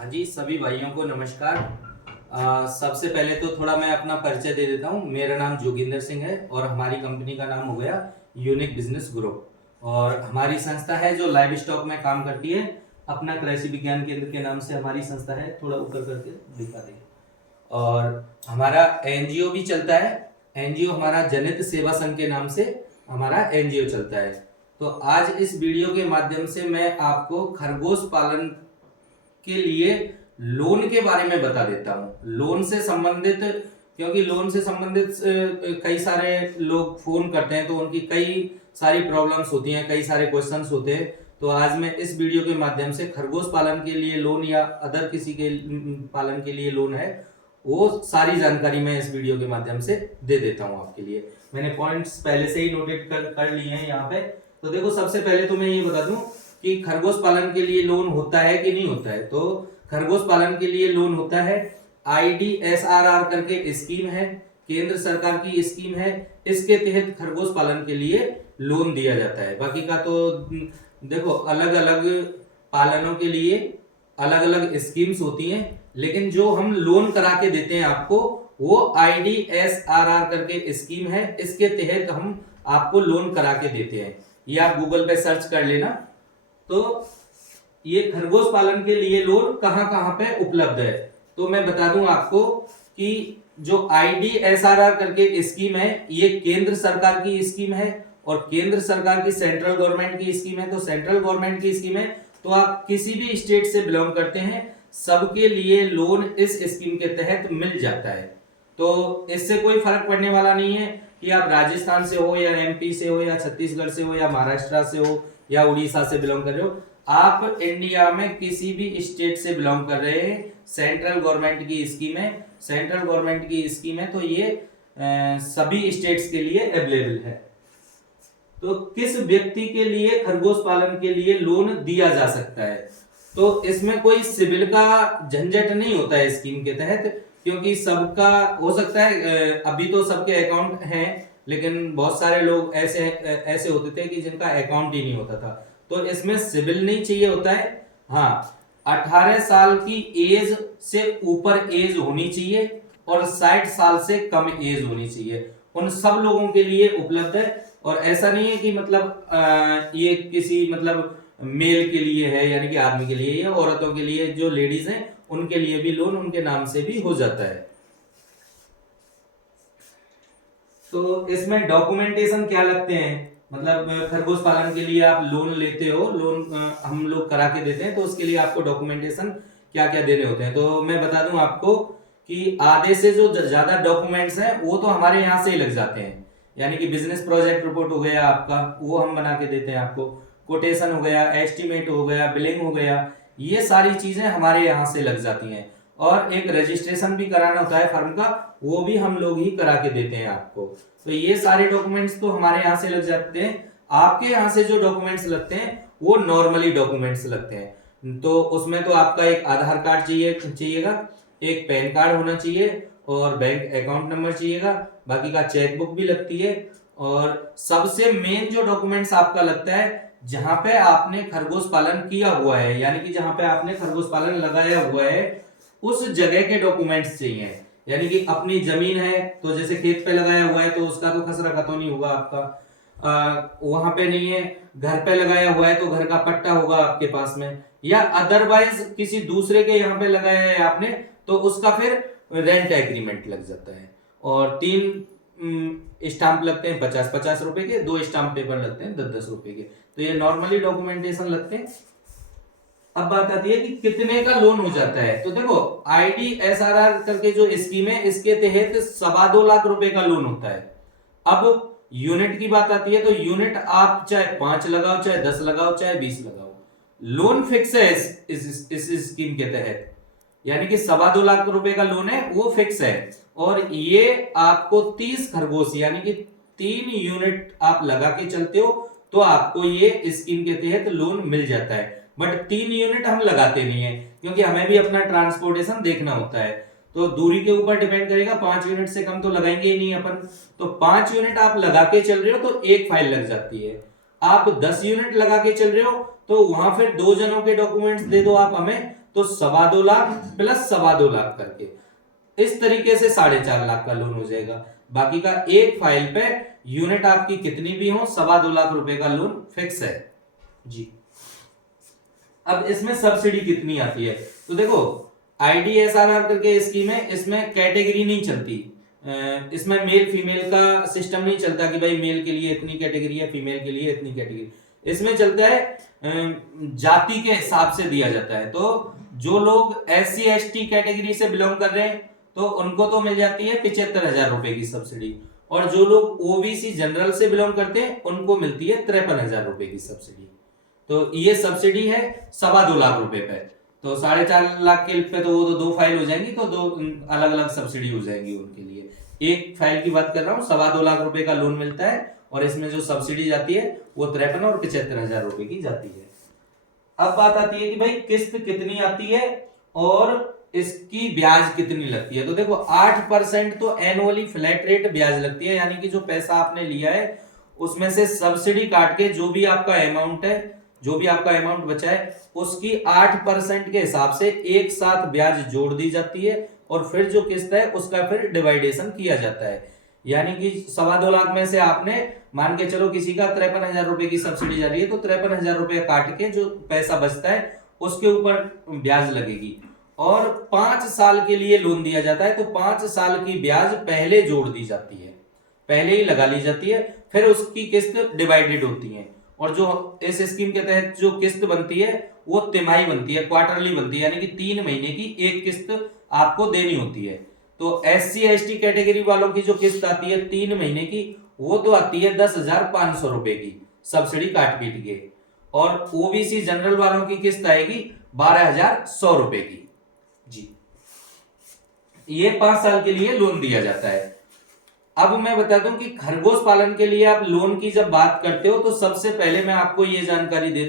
हाँ जी, सभी भाइयों को नमस्कार। सबसे पहले तो थोड़ा मैं अपना परिचय दे देता हूँ। मेरा नाम जोगिंदर सिंह है और हमारी कंपनी का नाम हो गया यूनिक बिजनेस ग्रुप। और हमारी संस्था है जो लाइव स्टॉक में काम करती है। अपना कृषि विज्ञान केंद्र के नाम से हमारी संस्था है, थोड़ा ऊपर करके दिखा दें। और हमारा एनजीओ भी चलता है। एनजीओ हमारा जनित सेवा संघ के नाम से हमारा एनजीओ चलता है। तो आज इस वीडियो के माध्यम से मैं आपको खरगोश पालन के लिए लोन के बारे में बता देता हूँ। लोन से संबंधित, क्योंकि लोन से संबंधित कई सारे लोग फोन करते हैं तो उनकी कई सारी प्रॉब्लम्स होती हैं, कई सारे क्वेश्चंस होते हैं। तो आज मैं इस वीडियो के माध्यम से खरगोश पालन के लिए लोन या अदर किसी के पालन के लिए लोन है, वो सारी जानकारी मैं इस वीडियो के माध्यम से दे देता हूँ आपके लिए। मैंने पॉइंट्स पहले से ही नोटेट कर लिए हैं यहाँ पे। तो देखो, सबसे पहले तो मैं ये बता दूं कि खरगोश पालन के लिए लोन होता है कि नहीं होता है। तो खरगोश पालन के लिए लोन होता है। IDSRR करके स्कीम है, केंद्र सरकार की स्कीम है। इसके तहत खरगोश पालन के लिए लोन दिया जाता है। बाकी का तो देखो, अलग अलग पालनों के लिए अलग अलग स्कीम्स होती हैं, लेकिन जो हम लोन करा के देते हैं आपको, वो IDSRR करके स्कीम है। इसके तहत हम आपको लोन करा के देते हैं। ये आप गूगल पे सर्च कर लेना। तो ये खरगोश पालन के लिए लोन कहां कहां पे उपलब्ध है, तो मैं बता दूं आपको कि जो IDSRR करके स्कीम है, ये केंद्र सरकार की स्कीम है। और केंद्र सरकार की सेंट्रल गवर्नमेंट की स्कीम है। तो सेंट्रल गवर्नमेंट की स्कीम है, तो आप किसी भी स्टेट से बिलोंग करते हैं, सबके लिए लोन इस स्कीम के तहत मिल जाता है। तो इससे कोई फर्क पड़ने वाला नहीं है कि आप राजस्थान से हो या MP से हो या छत्तीसगढ़ से हो या महाराष्ट्र से हो या उड़ीसा से बिलोंग कर रहे हो। आप इंडिया में किसी भी स्टेट से बिलोंग कर रहे हैं, सेंट्रल गवर्नमेंट की स्कीम है। सेंट्रल गवर्नमेंट की स्कीम है, तो ये सभी स्टेट्स के लिए अवेलेबल है। तो किस व्यक्ति के लिए खरगोश पालन के लिए लोन दिया जा सकता है, तो इसमें कोई सिविल का झंझट नहीं होता है स्कीम के तहत, क्योंकि सबका हो सकता है। अभी तो सबके अकाउंट हैं, लेकिन बहुत सारे लोग ऐसे होते थे कि जिनका अकाउंट ही नहीं होता था। तो इसमें सिविल नहीं चाहिए होता है। हाँ, 18 साल की एज से ऊपर एज होनी चाहिए और 60 साल से कम एज होनी चाहिए। उन सब लोगों के लिए उपलब्ध है। और ऐसा नहीं है कि मतलब ये किसी मतलब मेल के लिए है, यानी कि आदमी के लिए, या औरतों के लिए, जो लेडीज हैं उनके लिए भी लोन उनके नाम से भी हो जाता है। तो इसमें डॉक्यूमेंटेशन क्या लगते हैं, मतलब खरगोश पालन के लिए आप लोन लेते हो, लोन हम लोग करा के देते हैं, तो उसके लिए आपको डॉक्यूमेंटेशन क्या क्या देने होते हैं। तो मैं बता दूं आपको कि आधे से जो ज्यादा डॉक्यूमेंट्स हैं वो तो हमारे यहाँ से ही लग जाते हैं। यानी कि बिजनेस प्रोजेक्ट रिपोर्ट हो गया आपका, वो हम बना के देते हैं आपको। कोटेशन हो गया, एस्टिमेट हो गया, बिलिंग हो गया, ये सारी चीजें हमारे यहाँ से लग जाती हैं। और एक रजिस्ट्रेशन भी कराना होता है फर्म का, वो भी हम लोग ही करा के देते हैं आपको। तो ये सारे डॉक्यूमेंट्स तो हमारे यहाँ से लग जाते हैं। आपके यहाँ से जो डॉक्यूमेंट्स लगते हैं वो नॉर्मली डॉक्यूमेंट्स लगते हैं। तो उसमें तो आपका एक आधार कार्ड चाहिएगा, एक पैन कार्ड होना चाहिए और बैंक अकाउंट नंबर चाहिएगा। बाकी का चेकबुक भी लगती है। और सबसे मेन जो डॉक्यूमेंट्स आपका लगता है, जहां पे आपने खरगोश पालन किया हुआ है, यानी कि जहां पे आपने खरगोश पालन लगाया हुआ है, उस जगह के डॉक्यूमेंट्स चाहिए। यानी कि अपनी जमीन है, तो जैसे खेत पे लगाया हुआ है तो उसका तो खसरा खतौनी नहीं होगा आपका। वहां पे नहीं है, घर पे लगाया हुआ है तो घर का पट्टा होगा आपके पास में, या अदरवाइज किसी दूसरे के यहाँ पे लगाया है आपने, तो उसका फिर रेंट एग्रीमेंट लग जाता है। और 3 स्टाम्प लगते हैं 50-50 रुपए के, 2 स्टाम्प पेपर लगते हैं 10-10 रुपए के। तो ये नॉर्मली डॉक्यूमेंटेशन लगते हैं। अब बात आती है कि कितने का लोन हो जाता है। तो देखो, IDSRR करके जो स्कीम है, इसके तहत 2.25 लाख रुपए का लोन होता है। अब यूनिट की बात आती है, तो यूनिट आप चाहे 5 लगाओ, चाहे 10 लगाओ, चाहे 20 लगाओ, लोन फिक्स है इस स्कीम के तहत। यानी कि 2.25 लाख रुपए का लोन है, वो फिक्स है। और ये आपको 30 खरगोश यानी कि 3 यूनिट आप लगा के चलते हो, तो आपको ये स्कीम के तहत लोन मिल जाता है। बट 3 यूनिट हम लगाते नहीं है, क्योंकि हमें भी अपना ट्रांसपोर्टेशन देखना होता है। तो दूरी के ऊपर डिपेंड करेगा, 5 यूनिट से कम तो लगाएंगे ही नहीं अपन। तो 5 यूनिट आप लगा के चल रहे हो तो एक फाइल लग जाती है। आप 10 यूनिट लगा के चल रहे हो तो वहां फिर 2 जनों के डॉक्यूमेंट्स दे दो आप हमें, तो 2.25 लाख प्लस 2.25 लाख करके इस तरीके से 4.5 लाख का लोन हो जाएगा। बाकी का एक फाइल पे यूनिट आपकी कितनी भी हो 2.25 लाख रुपए का लोन फिक्स है जी। अब इसमें सब्सिडी कितनी आती है, तो देखो IDSRR करके स्कीम है, इसमें कैटेगरी नहीं चलती, इसमें मेल फीमेल का सिस्टम नहीं चलता कि भाई मेल के लिए इतनी कैटेगरी है, फीमेल के लिए इतनी कैटेगरी। इसमें चलता है जाति के हिसाब से दिया जाता है। तो जो लोग SC ST कैटेगरी से बिलोंग कर रहे हैं तो उनको तो मिल जाती है 75,000 रुपए की सब्सिडी, और जो लोग OBC जनरल से बिलोंग करते हैं उनको मिलती है 53,000 रुपए की सब्सिडी। तो ये सब्सिडी है 2.25 लाख रुपए पे, तो 4.5 लाख के पे तो वो तो 2 फाइल हो जाएंगी, तो 2 अलग अलग सब्सिडी हो जाएंगी उनके लिए। एक फाइल की बात कर रहा हूँ, 2.25 लाख रुपए का लोन मिलता है और इसमें जो सब्सिडी जाती है वो 53 और 75,000 रुपए की जाती है। अब बात आती है कि भाई किस्त कितनी आती है और इसकी ब्याज कितनी लगती है। तो देखो 8% तो एनुअली फ्लैट रेट ब्याज लगती है, यानी कि जो पैसा आपने लिया है उसमें से सब्सिडी काट के जो भी आपका अमाउंट है, जो भी आपका अमाउंट बचा है उसकी 8% के हिसाब से एक साथ ब्याज जोड़ दी जाती है और फिर जो किस्त है उसका फिर डिवाइडेशन किया जाता है। यानी कि 2.25 लाख में से आपने मान के चलो किसी का 53,000 रुपए की सब्सिडी जा रही है, तो 53,000 रुपए काट के जो पैसा बचता है उसके ऊपर ब्याज लगेगी। और 5 साल के लिए लोन दिया जाता है, तो 5 साल की ब्याज पहले जोड़ दी जाती है, पहले ही लगा ली जाती है, फिर उसकी किस्त डिवाइडेड होती है। और जो इस स्कीम के तहत जो किस्त बनती है वो तिमाही बनती है, क्वार्टरली बनती है, यानी कि 3 महीने की एक किस्त आपको देनी होती है। तो SC ST कैटेगरी वालों की जो किस्त आती है 3 महीने की, वो तो आती है 10,500 रुपए की सब्सिडी काट पीट के, और OBC जनरल वालों की किस्त आएगी 12,100 रुपए की जी। ये 5 साल के लिए लोन दिया जाता है। अब मैं बता दूं कि खरगोश पालन के लिए आप लोन की जब बात करते हो तो सबसे पहले मैं आपको ये जानकारी दे दूं